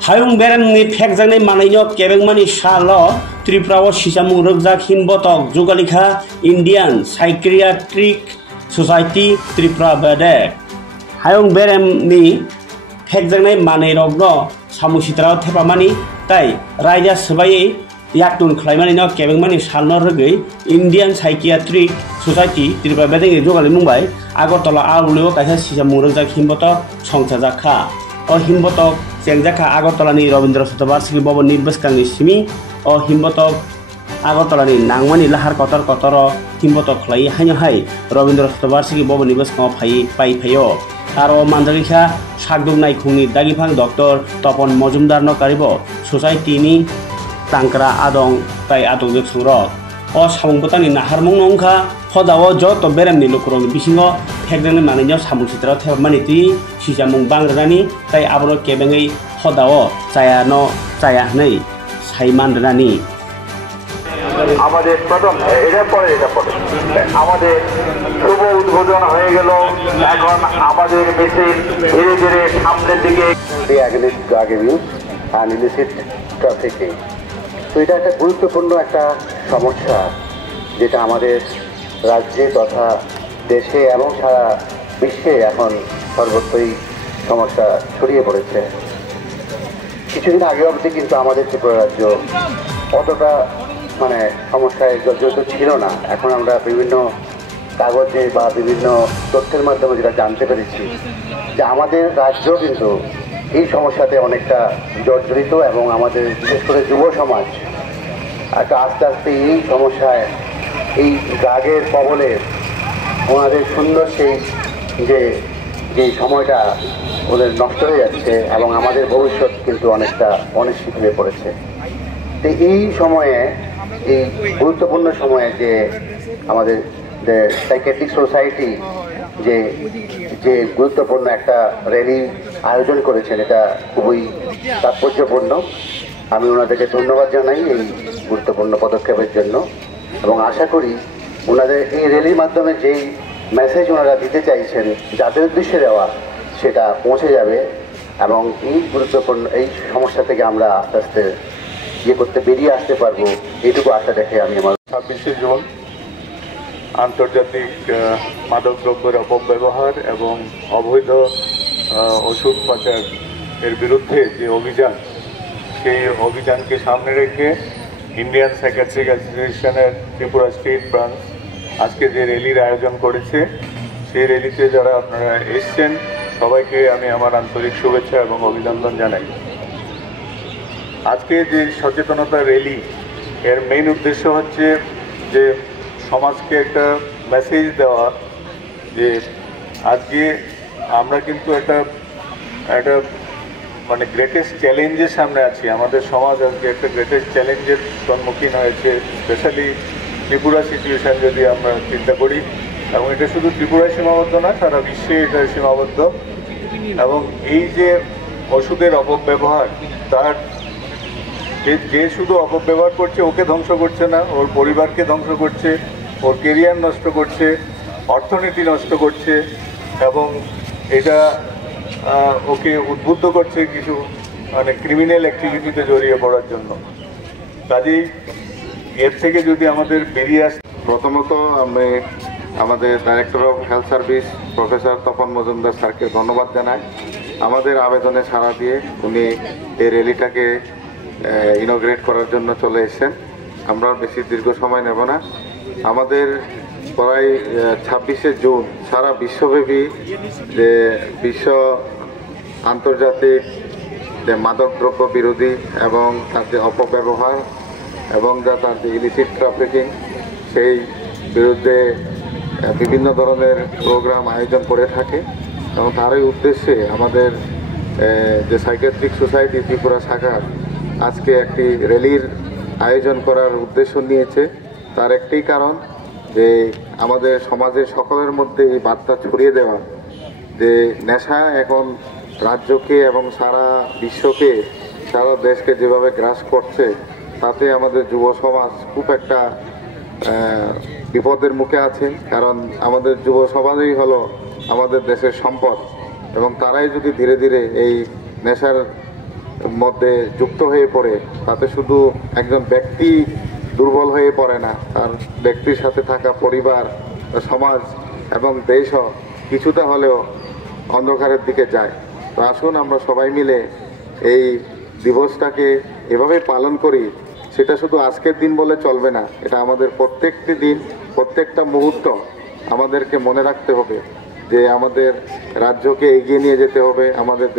Hayung beremni phekjaknai manaiyo kebengmani salo Tripurao sisamung rokjak hinbotok jogalikha Indian Psychiatric Society Tripura Badek. Hayung beremni phekjaknai manairokno samung sitrao thepamani tai raija sbai yaktun khlaimani no kebengmani salno rogoi Indian Psychiatric Society Tripura Badek jogali mungbai Agartala Alulio kaisa sisamung rokjak hinbotok songchajakha. O himbotok Sengjaka Agartalani Rabindra Satabarsiki Boboni Beskangni Simi O himbotok Agartalani Nangmani Lahar Kotor Kotoro himbotok Khlai Haino Hai Rabindra Satabarsiki Boboni Beskang Pai Payo Aro Mandalikha Sakduk Naikhungni Dagifang Dr. Topon Mojumdar no Karibo Society ni Tangkra Adong Tai Adong Jeksuro O Samungpotani Naharmung Nongkha Hodao joto beremni lukurong bisingo phekjaknai manaiyo samung sitrao thepamani tui sisamung bangrani tai aboro kebengai hodao chaya hnai saimanrani আমাদের প্রথম এটা পরে আমাদের শুভ উদ্বোধন হয়ে গেল এখন আমাদের মিছিল ধীরে ধীরে সামনের দিকে against drug abuse and illicit trafficking তো এটা একটা গুরুত্বপূর্ণ একটা সমস্যা যেটা আমাদের রাজ্যে তথা দেশে এবং সারা বিশ্বে এখন সর্বত্রই সমস্যা ছড়িয়ে পড়েছে কিছুদিন আগে অবধি কিন্তু আমাদের ত্রিপুরা রাজ্য অতটা সমস্যায় জর্জরিত ছিল না এখন আমরা বিভিন্ন কাগজে বা বিভিন্ন তথ্যের মাধ্যমে যেটা জানতে পেরেছি যে আমাদের রাজ্য কিন্তু এই সমস্যাতে অনেকটা জর্জরিত এবং আমাদের বিশেষ করে যুব সমাজ একটা আস্তে আস্তে এই সমস্যায় এই ড্রাগের কবলে ওনাদের সুন্দর সেই যে সময়টা ওদের নষ্ট হয়ে যাচ্ছে এবং আমাদের ভবিষ্যৎ কিন্তু অনেকটা অনিশ্চিত হয়ে পড়েছে তো এই সময়ে এই গুরুত্বপূর্ণ সময়ে যে আমাদের সাইকিয়াট্রিক সোসাইটি যে গুরুত্বপূর্ণ একটা র্যালি আয়োজন করেছেন এটা খুবই তাৎপর্যপূর্ণ আমি ওনাদেরকে ধন্যবাদ জানাই এই গুরুত্বপূর্ণ পদক্ষেপের জন্য এবং আশা করি ওনাদের এই র্যালির মাধ্যমে যেই মেসেজ ওনারা দিতে চাইছেন যাদের উদ্দেশ্যে দেওয়া সেটা পৌঁছে যাবে এবং এই গুরুত্বপূর্ণ এই সমস্যা থেকে আমরা আস্তে আস্তে বেরিয়ে আসতে পারবো এইটুকু আশা দেখে আমি আমার 26শে জুন আন্তর্জাতিক মাদক দ্রব্যের অপব্যবহার এবং অবৈধ ওষুধ পাচার এর বিরুদ্ধে যে অভিযান সেই অভিযানকে সামনে রেখে ইন্ডিয়ান সাইকিয়াট্রিক অ্যাসোসিয়েশনের ত্রিপুরা স্টেট ব্রাঞ্চ আজকে যে র্যালির আয়োজন করেছে সেই র্যালিতে যারা আপনারা এসছেন সবাইকে আমি আমার আন্তরিক শুভেচ্ছা এবং অভিনন্দন জানাই আজকে যে সচেতনতা র্যালি এর মেইন উদ্দেশ্য হচ্ছে যে সমাজকে একটা মেসেজ দেওয়া যে আজকে আমরা কিন্তু একটা গ্রেটেস্ট চ্যালেঞ্জের সামনে আছি আমাদের সমাজ আজকে একটা গ্রেটেস্ট চ্যালেঞ্জের সম্মুখীন হয়েছে স্পেশালি ত্রিপুরা সিচুয়েশান যদি আমরা চিন্তা করি এবং এটা শুধু ত্রিপুরায় সীমাবদ্ধ না সারা বিশ্বে এটা সীমাবদ্ধ এবং এই যে ওষুধের অপব্যবহার তার যে শুধু অপব্যবহার করছে ওকে ধ্বংস করছে না ওর পরিবারকে ধ্বংস করছে ওর কেরিয়ার নষ্ট করছে অর্থনীতি নষ্ট করছে এবং এটা ওকে উদ্বুদ্ধ করছে কিছু ক্রিমিনাল অ্যাক্টিভিটিতে জড়িয়ে পড়ার জন্য কাজেই এর থেকে যদি আমাদের বেরিয়ে আসে প্রথমত আমি আমাদের director of health service professor Tapan Majumdar স্যারকে ধন্যবাদ জানাই আমাদের আবেদনে সাড়া দিয়ে উনি এই র্যালিটাকে ইনগ্রেট করার জন্য চলে এসেছেন আমরা বেশি দীর্ঘ সময় নেব না আমাদের প্রায় 26শে জুন সারা বিশ্বব্যাপী যে বিশ্ব আন্তর্জাতিক যে মাদক দ্রব্য বিরোধী এবং তার যে অপব্যবহার এবং তার যে ইলিসিট ট্রাফিকিং সেই বিরুদ্ধে বিভিন্ন ধরনের প্রোগ্রাম আয়োজন করে থাকে এবং তারই উদ্দেশ্যে আমাদের যে সাইকিয়াট্রিক সোসাইটি ত্রিপুরা শাখা আজকে একটি র্যালির আয়োজন করার উদ্দেশ্য নিয়েছে তার একটি কারণ যে আমাদের সমাজের সকলের মধ্যে এই বার্তা ছড়িয়ে দেওয়া যে নেশা এখন রাজ্যকে এবং সারা বিশ্বকে সারা দেশকে যেভাবে গ্রাস করছে তাতে আমাদের যুব সমাজ খুব একটা বিপদের মুখে আছে কারণ আমাদের যুব সমাজই হলো আমাদের দেশের সম্পদ এবং তারাই যদি ধীরে ধীরে এই নেশার মধ্যে যুক্ত হয়ে পড়ে, তাতে শুধু একজন ব্যক্তি দুর্বল হয়ে পড়ে না, তার ব্যক্তির সাথে থাকা পরিবার, সমাজ এবং দেশও কিছুটা হলেও অন্ধকারের দিকে যায়। তো আসুন আমরা সবাই মিলে এই দিবসটাকে এভাবে পালন করি। সেটা শুধু আজকের দিন বলে চলবে না, এটা আমাদের প্রত্যেকটি দিন, প্রত্যেকটা মুহূর্ত আমাদেরকে মনে রাখতে হবে যে আমাদের রাজ্যকে এগিয়ে নিয়ে যেতে হবে, আমাদের